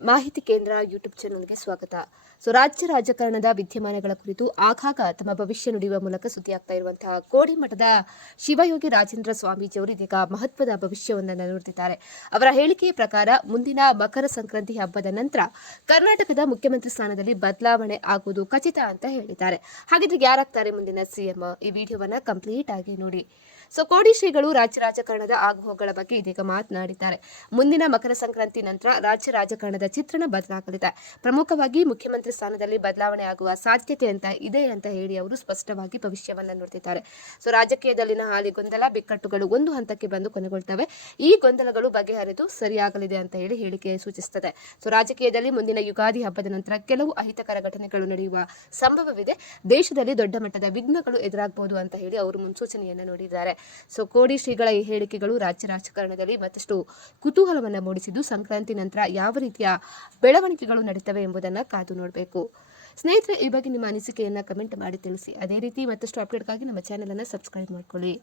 ಮಾಹಿತಿ ಕೇಂದ್ರ ಯೂಟ್ಯೂಬ್ ಚಾನೆಲ್ಗೆ ಸ್ವಾಗತ. ಸೊ, ರಾಜ್ಯ ರಾಜಕಾರಣದ ವಿದ್ಯಮಾನಗಳ ಕುರಿತು ಆಗಾಗ ತಮ್ಮ ಭವಿಷ್ಯ ನುಡಿಯುವ ಮೂಲಕ ಸುದ್ದಿಯಾಗ್ತಾ ಇರುವಂತಹ ಕೋಡಿಮಠದ ಶಿವಯೋಗಿ ರಾಜೇಂದ್ರ ಸ್ವಾಮೀಜಿಯವರು ಇದೀಗ ಮಹತ್ವದ ಭವಿಷ್ಯವನ್ನ ನುಡಿದಿದ್ದಾರೆ ಅವರ ಹೇಳಿಕೆಯ ಪ್ರಕಾರ ಮುಂದಿನ ಮಕರ ಸಂಕ್ರಾಂತಿ ಹಬ್ಬದ ನಂತರ ಕರ್ನಾಟಕದ ಮುಖ್ಯಮಂತ್ರಿ ಸ್ಥಾನದಲ್ಲಿ ಬದಲಾವಣೆ ಆಗುವುದು ಖಚಿತ ಅಂತ ಹೇಳಿದ್ದಾರೆ. ಹಾಗಿದ್ರೆ ಯಾರಾಗ್ತಾರೆ ಮುಂದಿನ ಸಿಎಂ? ಈ ವಿಡಿಯೋವನ್ನ ಕಂಪ್ಲೀಟ್ ಆಗಿ ನೋಡಿ. ಸೊ, ಕೋಡಿ ಶ್ರೀಗಳು ರಾಜ್ಯ ರಾಜಕಾರಣದ ಆಗುಹೋಗಳ ಬಗ್ಗೆ ಇದೀಗ ಮಾತನಾಡಿದ್ದಾರೆ. ಮುಂದಿನ ಮಕರ ಸಂಕ್ರಾಂತಿ ನಂತರ ರಾಜ್ಯ ರಾಜಕಾರಣದ ಚಿತ್ರಣ ಬದಲಾಗಲಿದೆ. ಪ್ರಮುಖವಾಗಿ ಮುಖ್ಯಮಂತ್ರಿ ಸ್ಥಾನದಲ್ಲಿ ಬದಲಾವಣೆ ಆಗುವ ಸಾಧ್ಯತೆ ಅಂತ ಇದೆ ಅಂತ ಹೇಳಿ ಅವರು ಸ್ಪಷ್ಟವಾಗಿ ಭವಿಷ್ಯವನ್ನ ನೋಡ್ತಿದ್ದಾರೆ. ಸೊ, ರಾಜಕೀಯದಲ್ಲಿನ ಹಾಲಿ ಗೊಂದಲ, ಬಿಕ್ಕಟ್ಟುಗಳು ಒಂದು ಹಂತಕ್ಕೆ ಬಂದು ಕೊನೆಗೊಳ್ತವೆ. ಈ ಗೊಂದಲಗಳು ಬಗೆಹರಿದು ಸರಿಯಾಗಲಿದೆ ಅಂತ ಹೇಳಿ ಹೇಳಿಕೆ ಸೂಚಿಸುತ್ತದೆ. ಸೊ, ರಾಜಕೀಯದಲ್ಲಿ ಮುಂದಿನ ಯುಗಾದಿ ಹಬ್ಬದ ನಂತರ ಕೆಲವು ಅಹಿತಕರ ಘಟನೆಗಳು ನಡೆಯುವ ಸಂಭವವಿದೆ. ದೇಶದಲ್ಲಿ ದೊಡ್ಡ ಮಟ್ಟದ ವಿಘ್ನಗಳು ಎದುರಾಗಬಹುದು ಅಂತ ಹೇಳಿ ಅವರು ಮುನ್ಸೂಚನೆಯನ್ನು ನೋಡಿದ್ದಾರೆ. ಸೊ, ಕೋಡಿ ಶ್ರೀಗಳ ಈ ಹೇಳಿಕೆಗಳು ರಾಜ್ಯ ರಾಜಕಾರಣದಲ್ಲಿ ಮತ್ತಷ್ಟು ಕುತೂಹಲವನ್ನು ಮೂಡಿಸಿದ್ದು, ಸಂಕ್ರಾಂತಿ ನಂತರ ಯಾವ ರೀತಿಯ ಬೆಳವಣಿಗೆಗಳು ನಡೀತವೆ ಎಂಬುದನ್ನು ಕಾದು ನೋಡಬೇಕು. ಸ್ನೇಹಿತರೆ, ಈ ಬಗ್ಗೆ ನಿಮ್ಮ ಅನಿಸಿಕೆಯನ್ನು ಕಮೆಂಟ್ ಮಾಡಿ ತಿಳಿಸಿ. ಅದೇ ರೀತಿ ಮತ್ತಷ್ಟು ಅಪ್ಡೇಟ್ಗಾಗಿ ನಮ್ಮ ಚಾನಲನ್ನು ಸಬ್ಸ್ಕ್ರೈಬ್ ಮಾಡ್ಕೊಳ್ಳಿ.